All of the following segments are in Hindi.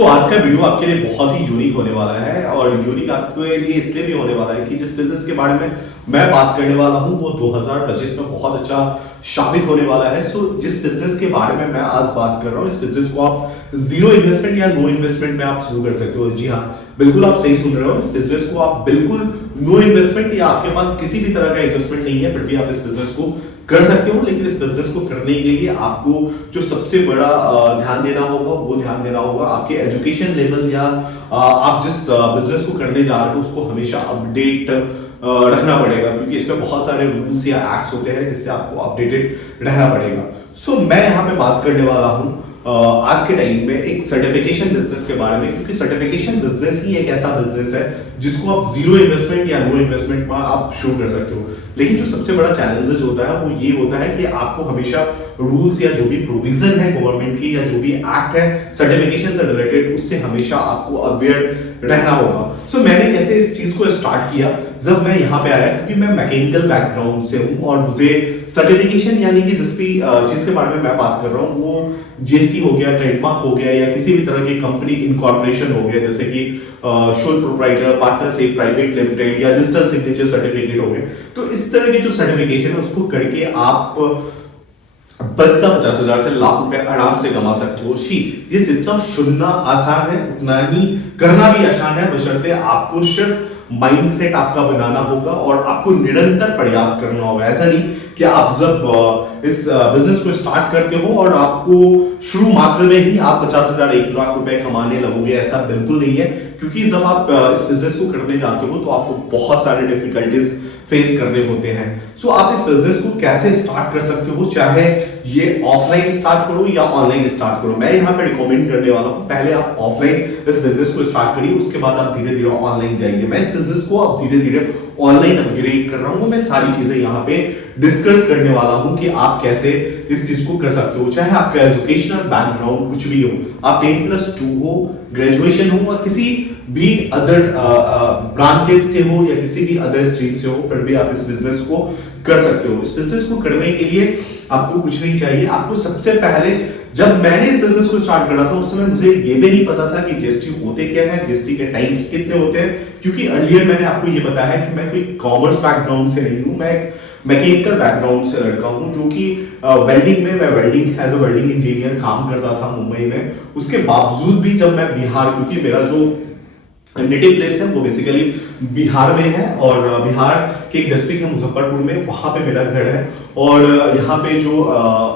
आज का वीडियो आपके लिए बहुत ही यूनिक होने वाला है और यूनिक आपके लिए इसलिए भी होने वाला है कि जिस बिजनेस के बारे में मैं बात करने वाला हूं वो 2025 में बहुत अच्छा साबित होने वाला है। जिस बिजनेस के बारे में मैं आज बात कर रहा हूं, इस बिजनेस को आप जीरो इन्वेस्टमेंट या नो इन्वेस्टमेंट में आप शुरू कर सकते हो। जी हाँ, बिल्कुल आप सही सुन रहे हो। इस बिजनेस को आप बिल्कुल नो इन्वेस्टमेंट या आपके पास किसी भी तरह का इन्वेस्टमेंट नहीं है, फिर भी आप इस बिजनेस को कर सकते हो। लेकिन इस बिजनेस को करने के लिए आपको जो सबसे बड़ा ध्यान देना होगा वो ध्यान देना होगा आपके एजुकेशन लेवल या आप जिस बिजनेस को करने जा रहे हो उसको हमेशा अपडेट रखना पड़ेगा, क्योंकि इसमें बहुत सारे रूल्स या एक्ट्स होते हैं जिससे आपको अपडेटेड रहना पड़ेगा। मैं यहाँ पे बात करने वाला हूँ आज के टाइम में एक सर्टिफिकेशन बिजनेस के बारे में, क्योंकि सर्टिफिकेशन बिजनेस ही एक ऐसा बिजनेस है जिसको आप जीरो इन्वेस्टमेंट या नो इन्वेस्टमेंट में आप शुरू कर सकते हो। लेकिन जो सबसे बड़ा चैलेंजेस होता है वो ये होता है कि आपको हमेशा रूल्स या जो भी प्रोविजन है गवर्नमेंट की या जो भी एक्ट है सर्टिफिकेशन से रिलेटेड, उससे हमेशा आपको अवेयर रहना होगा। मैंने कैसे इस चीज को स्टार्ट किया, जब मैं यहाँ पे आया, क्योंकि मैं मैकेनिकल बैकग्राउंड से हूँ और मुझे सर्टिफिकेशन यानी कि जिस भी चीज के बारे में मैं बात कर रहा हूँ वो जीएसटी हो गया, ट्रेडमार्क हो गया या किसी भी तरह की कंपनी इनकॉर्पोरेशन हो गया, जैसे कि sole proprietor, partnership, private limited या डिजिटल सिग्नेचर सर्टिफिकेट हो गए। तो इस तरह के जो सर्टिफिकेशन है उसको करके आप बल्कि 50,000 से लाख रुपए आराम से कमा सकते हो। ये जितना सुनना आसान है उतना ही करना भी आसान है, बशर्ते आपको सिर्फ माइंडसेट आपका बनाना होगा और आपको निरंतर प्रयास करना होगा। ऐसा नहीं कि आप जब इस बिजनेस को स्टार्ट करते हो और आपको शुरू मात्र में ही आप 50,000 1 लाख रुपए कमाने लगोगे, ऐसा बिल्कुल नहीं है। क्योंकि जब आप इस बिजनेस को करने जाते हो तो आपको बहुत सारे डिफिकल्टीज फेस करने होते हैं। आप इस बिजनेस को कैसे स्टार्ट कर सकते हो, चाहे ये ऑफलाइन स्टार्ट करो या ऑनलाइन स्टार्ट करो। मैं यहाँ पे रिकमेंड करने वाला हूँ पहले आप ऑफलाइन इस बिजनेस को स्टार्ट करिए, उसके बाद आप धीरे धीरे ऑनलाइन जाइए। मैं इस बिजनेस को अब धीरे धीरे ऑनलाइन अपग्रेड कर रहा हूँ। मैं सारी चीजें यहाँ पे डिस्कस करने वाला हूँ कि आप कैसे इस चीज को कर सकते हो, चाहे आपका एजुकेशनल बैकग्राउंड कुछ भी हो, आप 10+2 हो, ग्रेजुएशन हो या किसी भी अदर ब्रांचेस से हो या किसी भी अदर स्ट्रीम से हो, फिर भी आप इस बिजनेस को कर सकते हो। इस बिजनेस को करने के लिए आपको कुछ नहीं चाहिए। आपको सबसे पहले, जब मैंने इस बिजनेस को स्टार्ट करा था उस समय मुझे ये भी नहीं पता था कि जीएसटी होते क्या है, जीएसटी के टाइप्स कितने होते हैं, क्योंकि अर्लियर मैंने आपको ये बताया कि मैं कोई कॉमर्स बैकग्राउंड से नहीं हूँ, मैं मैकेनिकल बैकग्राउंड से लड़का हूँ, जो कि वेल्डिंग में मैं welding as a welding engineer काम करता था मुंबई में। उसके बावजूद भी जब मैं बिहार, क्योंकि मेरा जो नेटिव प्लेस है वो बेसिकली बिहार में है और बिहार के एक डिस्ट्रिक्ट है मुजफ्फरपुर में, वहां पे मेरा घर है। और यहाँ पे जो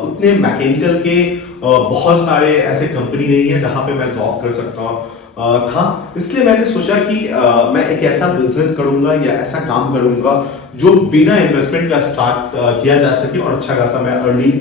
उतने मैकेनिकल के बहुत सारे ऐसे कंपनी नहीं है जहां पे मैं जॉब कर सकता था। इसलिए मैंने सोचा कि मैं एक ऐसा बिजनेस करूंगा या ऐसा काम करूंगा जो बिना इन्वेस्टमेंट का स्टार्ट किया जा सके और अच्छा खासा मैं अर्निंग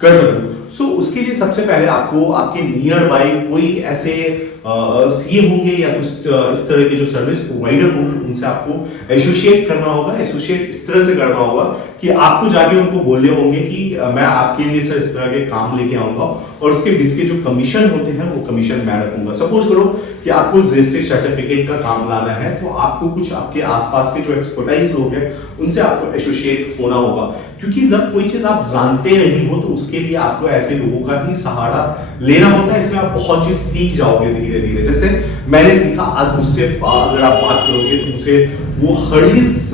कर सकूं। उसके लिए सबसे पहले आपको आपके नियर बाय कोई ऐसे सीए होंगे या कुछ इस तरह के जो सर्विस प्रोवाइडर होंगे उनसे आपको एसोसिएट करना होगा। एसोसिएट इस तरह से करना होगा कि आपको जाके उनको बोलने होंगे कि मैं आपके लिए सर इस तरह के काम लेके आऊंगा और उसके बीच के जो कमीशन होते हैं वो कमीशन मैं रखूंगा। सपोज करो कि आपको जीएसटी सर्टिफिकेट का काम लाना है, तो आपको कुछ आपके आसपास के जो एक्सपर्टाइज लोग हैं उनसे आपको एसोसिएट होना होगा, क्योंकि जब कोई चीज आप जानते नहीं हो तो उसके लिए आपको ऐसे लोगों का ही सहारा लेना होता है। इसमें आप बहुत चीज सीख जाओगे धीरे धीरे। जैसे मैंने सीखा, आज मुझसे अगर आप बात करोगे तो मुझे वो हर चीज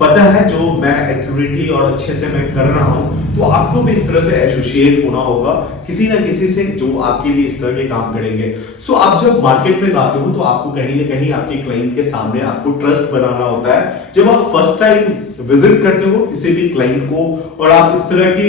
पता है जो मैं एक्यूरेटली और अच्छे से मैं कर रहा हूं। तो आपको भी इस तरह से एसोसिएट होना होगा किसी ना किसी से जो आपके लिए इस तरह के काम करेंगे। आप जब मार्केट में जाते हो तो आपको कहीं ना कहीं आपके क्लाइंट के सामने आपको ट्रस्ट बनाना होता है। जब आप फर्स्ट टाइम विजिट करते हो किसी भी क्लाइंट को और आप इस तरह के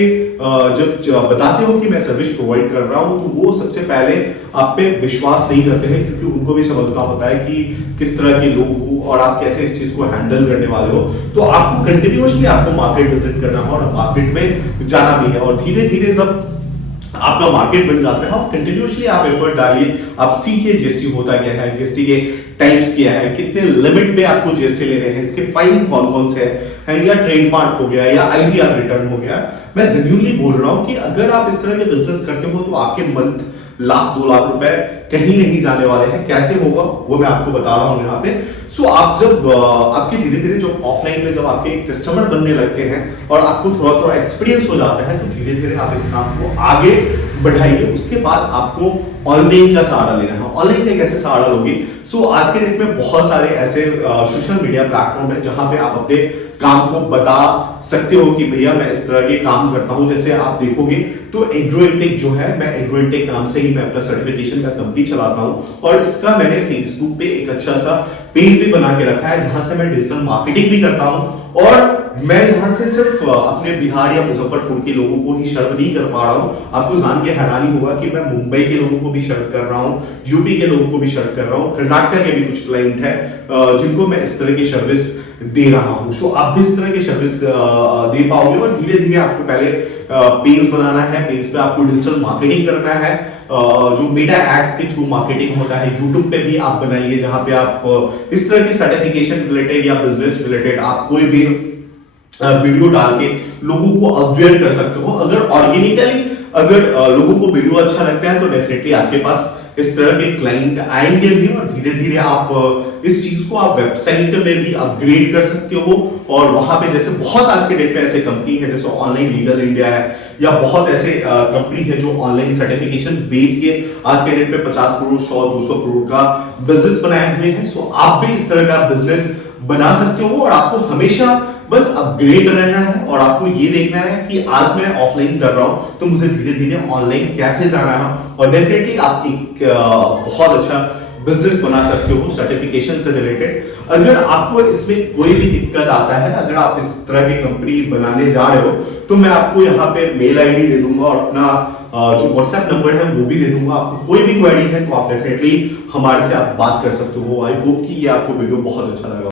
जब बताते हो कि मैं सर्विस प्रोवाइड कर रहा हूं, तो वो सबसे पहले आप पे विश्वास नहीं करते हैं, क्योंकि उनको भी समझना होता है कि किस तरह के लोग हो और आप कैसे इस चीज को हैंडल करने वाले हो। तो आपको कंटिन्यूअसली आपको मार्केट विजिट करना है और मार्केट में जाना भी है। और धीरे धीरे जब आपका मार्केट बन जाता है और कंटिन्यूअसली आप एफर्ट डालिए, आप सीखिए जीएसटी होता क्या है, जीएसटी के टाइप्स क्या है, कितने लिमिट पे आपको जीएसटी लेने हैं, इसके फाइलिंग कौन कौन से है, या ट्रेडमार्क हो गया या आईटीआर रिटर्न हो गया। मैं जेन्युइनली बोल रहा हूं कि अगर आप इस तरह के बिजनेस करते हो तो आपके मंथ 1-2 लाख रुपए कहीं नहीं जाने वाले हैं। कैसे होगा वो मैं आपको बता रहा हूं यहाँ पे। आप जब आपके धीरे धीरे जो ऑफलाइन में जब आपके कस्टमर बनने लगते हैं और आपको थोड़ा थोड़ा एक्सपीरियंस हो जाता है, तो धीरे धीरे आप इस काम को आगे बढ़ाइए। उसके बाद आपको ऑनलाइन का सहारा लेना है। ऑनलाइन का कैसे सहारा लोगे? सो आज के डेट में बहुत सारे ऐसे सोशल मीडिया प्लेटफॉर्म है जहां पे आप अपने काम को बता सकते हो कि भैया मैं इस तरह के काम करता हूं। जैसे आप देखोगे तो एग्रोइनटेक जो है, मैं एग्रोइनटेक नाम से ही मैं अपना सर्टिफिकेशन का कंपनी चलाता हूं और इसका मैंने फेसबुक पे एक अच्छा सा पेज भी बना के रखा है जहां से मैं डिजिटल मार्केटिंग भी करता हूं। और मैं यहां से सिर्फ अपने बिहार या मुजफ्फरपुर के लोगों को ही सर्व नहीं कर पा रहा हूं। आपको जान के हैरानी होगा कि मैं मुंबई के लोगों को भी सर्व कर रहा हूं, यूपी के लोगों को भी सर्व कर रहा हूं, कर्नाटक के भी कुछ क्लाइंट है जिनको मैं इस तरह की सर्विस दे रहा हूं। सो आप भी इस तरह की सर्विस दे पाओगे और धीरे धीरे आपको पहले पेज बनाना है, पेज पे आपको डिजिटल मार्केटिंग करना है। जो मेटा एड्स के थ्रू मार्केटिंग होता है, यूट्यूब पे भी आप बनाइए जहां पे आप इस तरह की सर्टिफिकेशन रिलेटेड या बिजनेस रिलेटेड आप कोई भी वीडियो डाल के लोगों को अवेयर कर सकते हो। अगर ऑर्गेनिकली लोगों को वीडियो अच्छा लगता है तो डेफिनेटली आपके पास इस तरह के क्लाइंट आएंगे भी और धीरे धीरे आप इस चीज को आप वेबसाइट में भी अपग्रेड कर सकते हो। और वहां पे जैसे बहुत आज के डेट पे ऐसे कंपनी है जैसे ऑनलाइन लीगल इंडिया है या बहुत ऐसे कंपनी है जो ऑनलाइन सर्टिफिकेशन बेच के आज के डेट पे 50 करोड़ 100-200 करोड़ का बिजनेस बनाए हुए हैं। सो आप भी इस तरह का बिजनेस बना सकते हो और आपको हमेशा बस अपग्रेड रहना है और आपको ये देखना है कि आज मैं ऑफलाइन कर रहा हूं तो मुझे धीरे धीरे ऑनलाइन कैसे जाना है। और डेफिनेटली आप एक बहुत अच्छा बिजनेस बना सकते हो सर्टिफिकेशन से रिलेटेड। अगर आपको इसमें कोई भी दिक्कत आता है, अगर आप इस तरह की कंपनी बनाने जा रहे हो तो मैं आपको यहाँ पे मेल आईडी दे दूंगा और अपना जो व्हाट्सएप नंबर है वो भी दे दूंगा। आपको कोई भी क्वेरी है तो आप डेफिनेटली हमारे से आप बात कर सकते हो। आई होप कि ये आपको वीडियो बहुत अच्छा लगा।